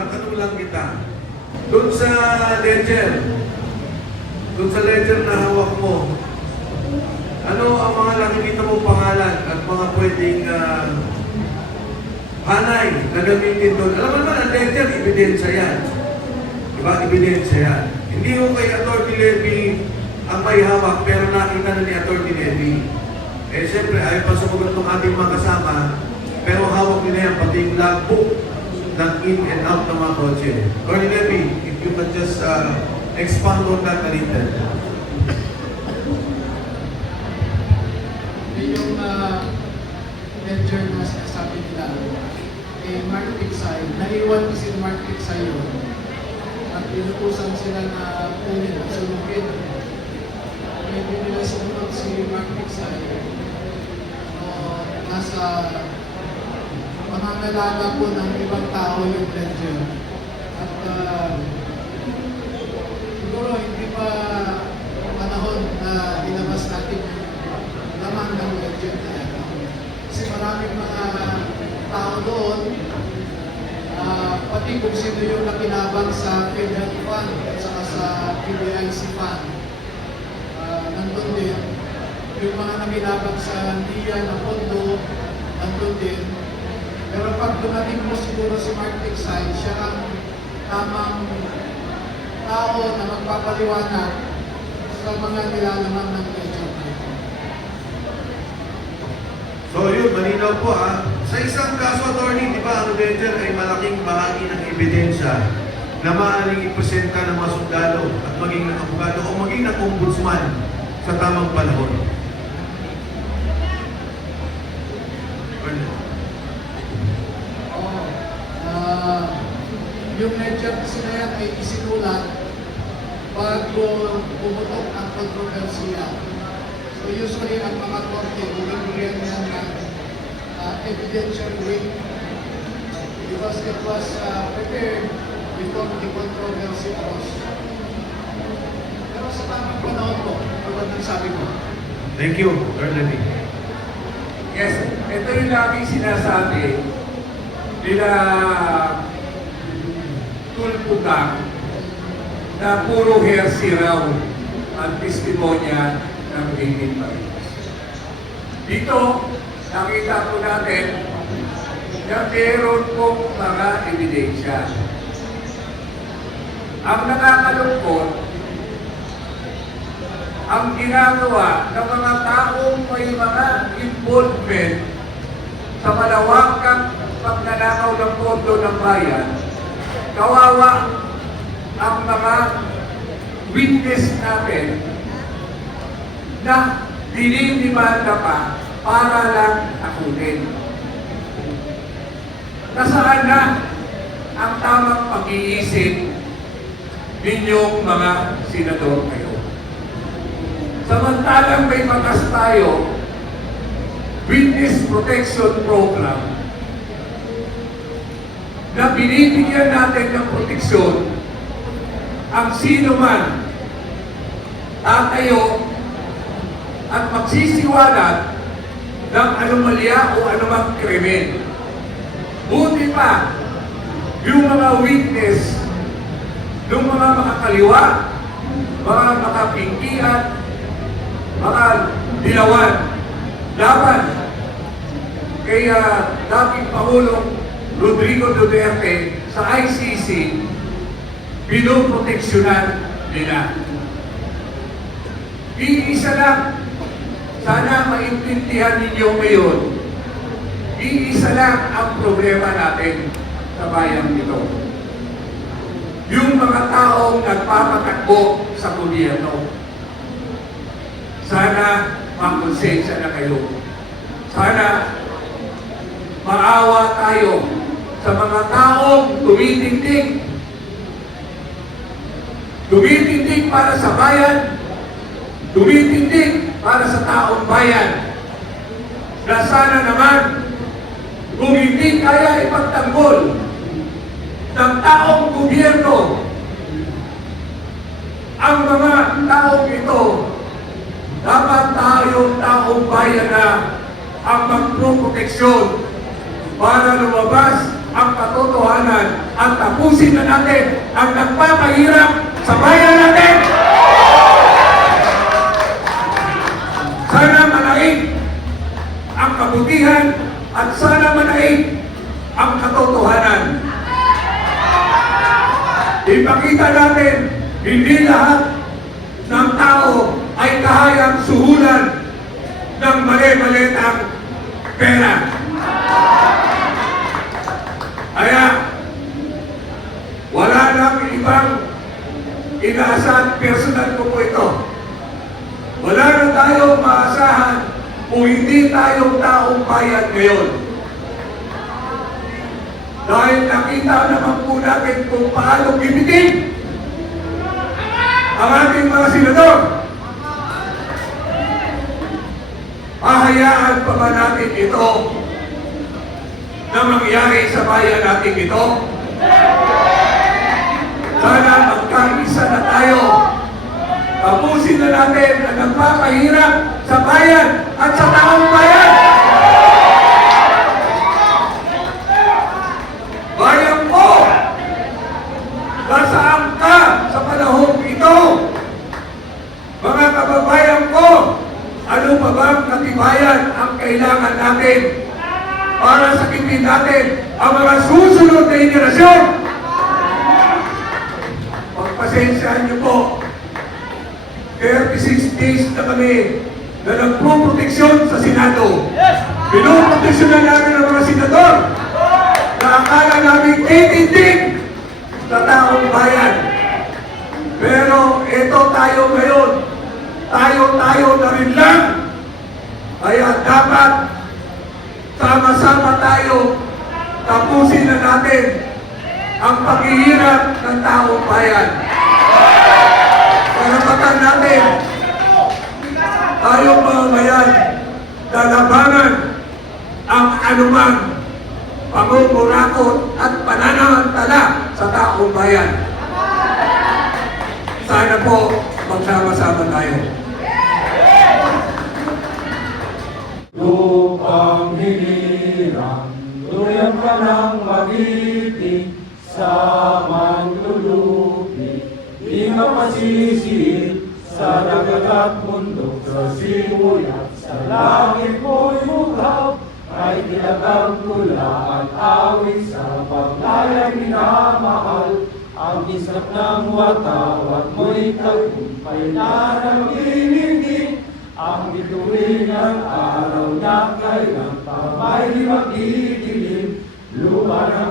matanong lang kita. Doon sa ledger na hawak mo, ano ang mga nakikita mong pangalan at mga pwedeng hanay na gamitin doon? Alam mo naman, ang ledger, ebidensya yan. Diba? Ebidensya yan. Hindi ko kay Atty. Levy ang may hawak, pero nakita na ni Atty. Levy. Eh, siyempre, ayaw pa sumagot ng ating mga kasama, pero hawak nila yan, pati yung logbook ng in and out ng mga kotse. Atty. Levy, if you can just expand on that a little. Yung ledger na sinasabi nila, Mark Picsay, naiwan kasi Mark Picsay yun. At inutusan sila na kunin at sunugin. Hindi nila sumunod si Mark Picsay. Nasa pangangalaga po ng ibang tao yung ledger. At siguro hindi pa panahon na ilabas natin yung laman ng ledger na yan. Kasi maraming mga tao doon, pati kung sino yung nakinabang sa Federal Fund at saka sa PBIC Fund. Nandun din. Yung mga nakinabang sa NIA na pondo, nandun din. Pero pag dumating mo siguro si Mark Picsay, siya ang tamang tao na magpapaliwanag sa mga nilalaman ng ledger. So yun, malinaw po ha. Sa isang kaso, attorney, di ba ang ledger ay malaking bahagi ng ebidensya na maaaring ipresenta ng mga sundalo at maging ng abogado o maging ng ombudsman sa tamang panahon. Yung ledger kasi na yan ay isinulat bago pumutok ang kontrobersiya. So usually ang mga korte, bumibigyan yan ng evidential weight because it was prepared before the controversy arose. Pero sa tamang panahon po, tulad ng sabi ko. Thank you, Attorney. Yes, ito yung laging sinasabi nila Tulputang na puro hearsay raw ang testimonya ng David Marinos. Dito, nakita po natin na meron pong mga ebidensya. Ang nakakalungkot, ang ginagawa ng mga taong may mga involvement sa malawakang pagnanakaw ng pondo ng bayan, kawawa ang mga witness natin na dinidimanda pa para lang akutin. Nasaan na ang tamang pag-iisip ninyong mga senador kayo? Samantalang may batas tayo, Witness Protection Program, na binibigyan natin ng proteksyon ang sino man tatayo at magsisiwalat ng anomalya o anumang krimen. Buti pa, yung mga witness, yung mga makakaliwa, mga makapingkian, mga dilawan, laban kay dating Pangulong Rodrigo Duterte sa ICC, pinoproteksyonan nila. Iisa lang, sana maintindihan ninyo ngayon, iisa lang ang problema natin sa bayan nito. Yung mga taong nagpapatakbo sa gobyerno. Sana makonsensya na kayo. Sana maawa tayo sa mga taong tumitindig. Tumitindig para sa bayan, tumitindig para sa taong bayan. Na sana naman, kung hindi kaya ipagtanggol ng taong gobyerno ang mga taong ito, dapat tayong taong bayan na ang magproproteksyon para lumabas ang katotohanan at tapusin na natin ang nagpapahirap sa bayan natin. Sana manaig ang kabutihan at sana manaig ang katotohanan. Ipakita natin, hindi lahat ng tao ay kahayang suhulan ng mali-malitang pera. Kaya, wala nang ibang inaasahan, personal ko po ito. Wala na tayong maasahan kung hindi tayong taong bayan ngayon. Dahil nakita naman po natin kung paano gimitin ang ating mga senador. Hahayaan pa ba natin ito na mangyari sa bayan natin ito? Sana magkaisa na tayo. Tapusin na natin ang nagpapahirap sa bayan at sa taong bayan. Bayan ko, nasaan ka sa panahon ito? Mga kababayan ko, ano pa bang katibayan ang kailangan natin para sakitin natin ang mga susunod na henerasyon? Pagpasensyahan niyo po, 36 days na kami na nagproproteksyon sa Senado. Pinoproteksyon na namin ang mga senador na akala namin titindig sa taong bayan. Pero ito tayo ngayon, tayo na rin lang. Kaya dapat sama-sama tayo, tapusin na natin ang paghihirap ng taong bayan. Karapatan natin, tayong mga bayan, lalabanan ang anumang pangumurakot at pananamantala sa taong bayan. Sana po magsama-sama tayo. Lupang hinirang, tuyang ka ng magiting sa manlulupi. Di mapasisir sa dagat at bundok, sa sibuyat, sa langit mo'y bukaw. Ay tilagang pula at awit sa paglayang minamahal. Ang isap ng watawat mo'y tagumpay na nag-iingin. Ang bituin ng araw niya kay ng pamay di magdidilim. Lupa ng